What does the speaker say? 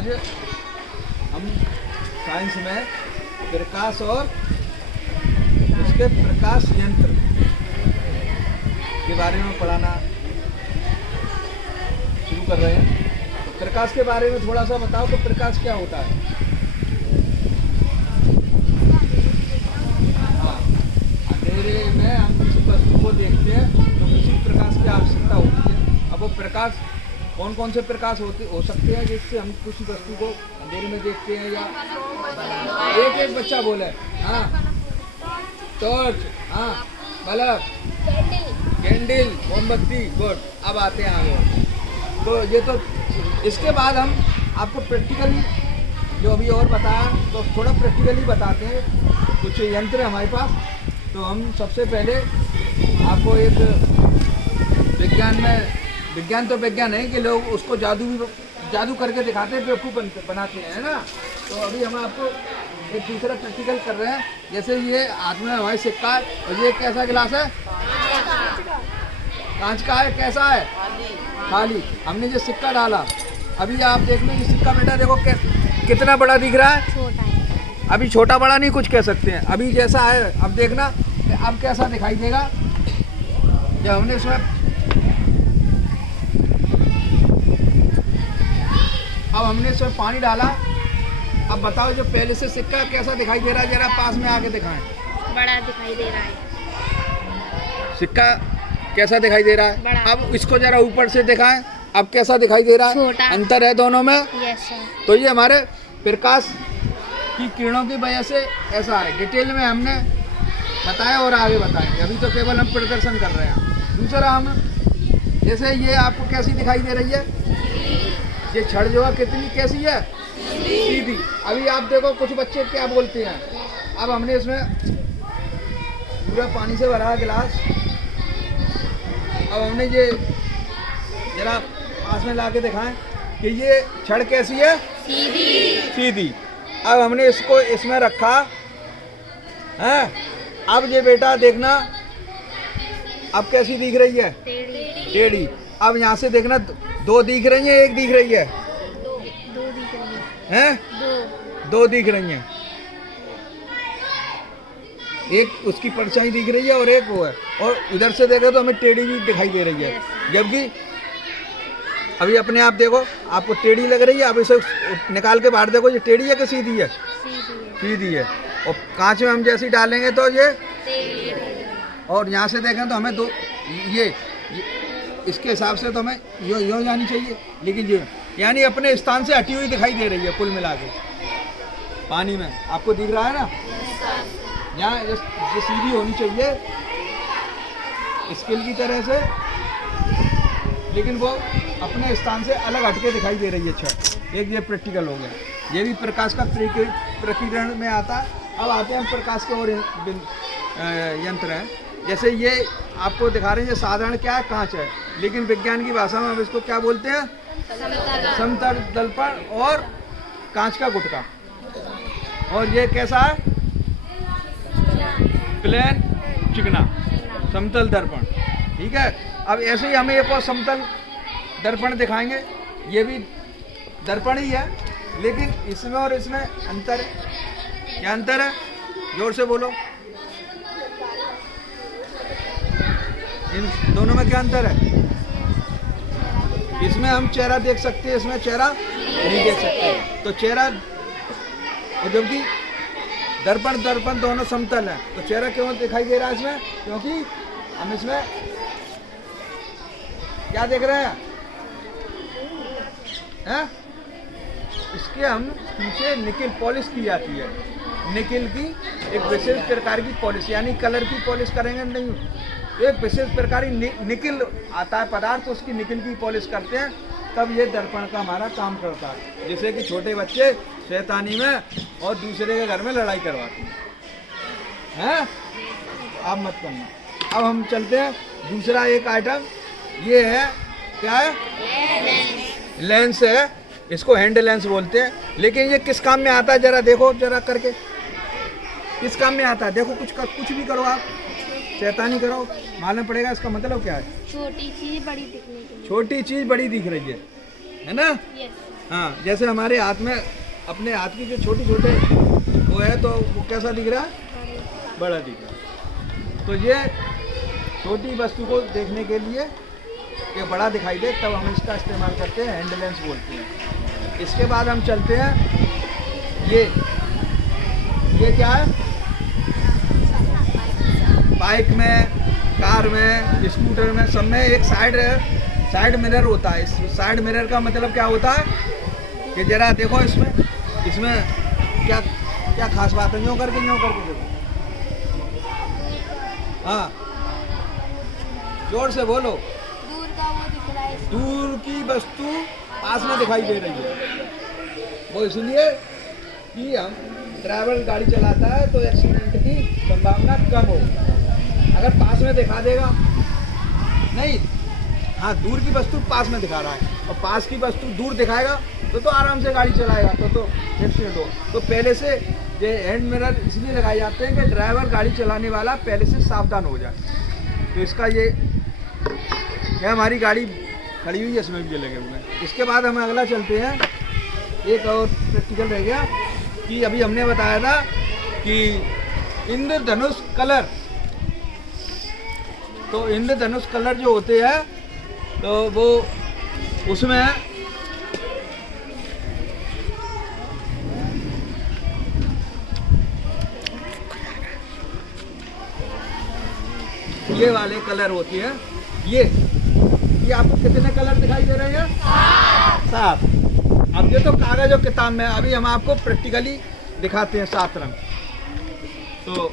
आज हम साइंस में प्रकाश और उसके प्रकाश यंत्र के बारे में पढ़ाना शुरू कर रहे हैं। तो प्रकाश के बारे में थोड़ा सा बताओ कि प्रकाश क्या होता है। हाँ, अंधेरे में हम किसी वस्तु को देखते हैं तो किसी प्रकाश की आवश्यकता होती है। अब वो प्रकाश कौन कौन से प्रकाश हो सकते हैं जिससे हम किसी वस्तु को अंधेरे में देखते हैं। या एक एक बच्चा बोले। हाँ, टॉर्च, हाँ, बल्ब, कैंडल, मोमबत्ती, गुड। अब आते हैं आगे। तो ये तो इसके बाद हम आपको प्रैक्टिकली जो अभी और बताया तो थोड़ा प्रैक्टिकली बताते हैं। कुछ यंत्र है हमारे पास। तो हम सबसे पहले आपको एक विज्ञान तो विज्ञान है कि लोग उसको जादू करके दिखाते हैं, बेवकूफ़ बनाते हैं, है ना। तो अभी हम आपको एक दूसरा प्रैक्टिकल कर रहे हैं। जैसे ये हाथ में हमारे सिक्का है और ये कैसा गिलास है? कांच का है। कैसा है? खाली। हमने जो सिक्का डाला, अभी आप देख लो ये सिक्का बेटा देखो कितना बड़ा दिख रहा है। छोटा है। अभी छोटा बड़ा नहीं कुछ कह सकते हैं, अभी जैसा है। अब देखना अब कैसा दिखाई देगा जब हमने इसमें पानी डाला। अब बताओ जो पहले से सिक्का कैसा दिखाई दे रहा है, जरा पास में आके दिखाएं। बड़ा दिखाई दे रहा है। सिक्का कैसा दिखाई दे रहा है? बड़ा। अब इसको जरा ऊपर से दिखाएं, अब कैसा दिखाई दे रहा है? छोटा। अंतर है दोनों में। Yes sir. तो ये हमारे प्रकाश की किरणों की वजह से ऐसा है। डिटेल में हमने बताया और आगे बताएंगे। अभी तो केवल हम प्रदर्शन कर रहे हैं। दूसरा हम जैसे ये आपको कैसी दिखाई दे रही है? ये छड़ जो है कितनी कैसी है? सीधी। अभी आप देखो कुछ बच्चे क्या बोलते हैं। अब हमने इसमें पूरा पानी से भरा गिलास। अब हमने ये जरा पास में ला के दिखाएं कि ये छड़ कैसी है? सीधी। अब हमने इसको इसमें रखा है। अब ये बेटा देखना अब कैसी दिख रही है? टेढ़ी। अब यहाँ से देखना दो दिख रही है, एक दिख रही है? दो दिख रही है। हैं? दो दिख रही हैं। एक उसकी परछाई दिख रही है और एक वो है। और इधर से देखे तो हमें टेढ़ी भी दिखाई दे रही है। जबकि अभी अपने आप देखो आपको टेढ़ी लग रही है। अब इसे निकाल के बाहर देखो ये टेढ़ी है कि सीधी है? सीधी है। और कांच में हम जैसी डालेंगे तो ये और यहाँ से देखें तो हमें दो ये इसके हिसाब से तो हमें यो जानी चाहिए, लेकिन ये यानी अपने स्थान से हटी हुई दिखाई दे रही है। कुल मिला के पानी में आपको दिख रहा है ना, यहाँ ये सीधी होनी चाहिए स्केल की तरह से, लेकिन वो अपने स्थान से अलग हटके दिखाई दे रही है। छड़ एक ये प्रैक्टिकल हो गया। ये भी प्रकाश का प्रकीर्णन में आता है। अब आते हैं प्रकाश के और यंत्र हैं। जैसे ये आपको दिखा रहे हैं, ये साधारण क्या है? कांच है, लेकिन विज्ञान की भाषा में हम इसको क्या बोलते हैं? समतल दर्पण और कांच का गुटका। और ये कैसा है? प्लेन चिकना समतल दर्पण। ठीक है। अब ऐसे ही हमें एक और समतल दर्पण दिखाएंगे। ये भी दर्पण ही है, लेकिन इसमें और इसमें अंतर है। क्या अंतर है? जोर से बोलो। इन दोनों में क्या अंतर है? इसमें हम चेहरा देख सकते हैं, इसमें चेहरा नहीं देख सकते। तो चेहरा और जबकि दर्पण दोनों समतल है, तो चेहरा क्यों दिखाई दे रहा है इसमें? क्योंकि हम इसमें क्या देख रहे हैं? इसके हम पीछे निकिल पॉलिश की जाती है। निकिल की एक विशेष प्रकार की पॉलिश, यानी कलर की पॉलिश करेंगे नहीं, एक विशेष प्रकार की निकिल आता है पदार्थ, उसकी निकिल की पॉलिश करते हैं, तब ये दर्पण का हमारा काम करता है। जैसे कि छोटे बच्चे शैतानी में और दूसरे के घर में लड़ाई करवाते हैं। आप मत करना। अब हम चलते हैं दूसरा एक आइटम। ये है क्या है? लेंस है। इसको हैंड लेंस बोलते हैं, लेकिन ये किस काम में आता है जरा देखो, जरा करके किस काम में आता है? देखो कुछ भी करो आप, शैतानी करो, मालूम पड़ेगा इसका मतलब क्या है। छोटी चीज बड़ी दिखने के लिए। छोटी चीज बड़ी दिख रही है ना? यस। हाँ, जैसे हमारे हाथ में अपने हाथ की जो छोटे छोटे वो है तो वो कैसा दिख रहा है, बड़ा दिख रहा है। तो ये छोटी वस्तु को देखने के लिए ये बड़ा दिखाई दे तब हम इसका इस्तेमाल करते हैं, हैंड लेंस बोलते हैं। इसके बाद हम चलते हैं, ये क्या है, बाइक में, कार में, स्कूटर में, सब में एक साइड मिरर होता है। इस साइड मिरर का मतलब क्या होता है कि जरा देखो इसमें क्या क्या खास बात है, यूँ करके देखो। हाँ, जोर से बोलो। दूर का वो दिख रहा है इसमें। दूर की वस्तु पास में दिखाई दे रही है, वो इसलिए कि हम ड्राइवर गाड़ी चलाता है तो एक्सीडेंट की संभावना कम हो। अगर पास में दिखा देगा नहीं, हाँ, दूर की वस्तु पास में दिखा रहा है और पास की वस्तु दूर दिखाएगा तो आराम से गाड़ी चलाएगा तो एक्सीडेंट हो। तो पहले से ये हैंड मिरर इसलिए लगाए जाते हैं कि ड्राइवर गाड़ी चलाने वाला पहले से सावधान हो जाए। तो इसका ये हमारी गाड़ी खड़ी हुई है, इसमें भी ये लगे हुए हैं। इसके बाद हम अगला चलते हैं, एक और प्रैक्टिकल रह गया कि अभी हमने बताया था कि इंद्रधनुष कलर, तो इंद्रधनुष कलर जो होते हैं तो वो उसमें ये वाले कलर होते हैं। ये आपको कितने कलर दिखाई दे रहे हैं? 7। अब ये तो कागज और किताब में, अभी हम आपको प्रैक्टिकली दिखाते हैं 7 रंग। तो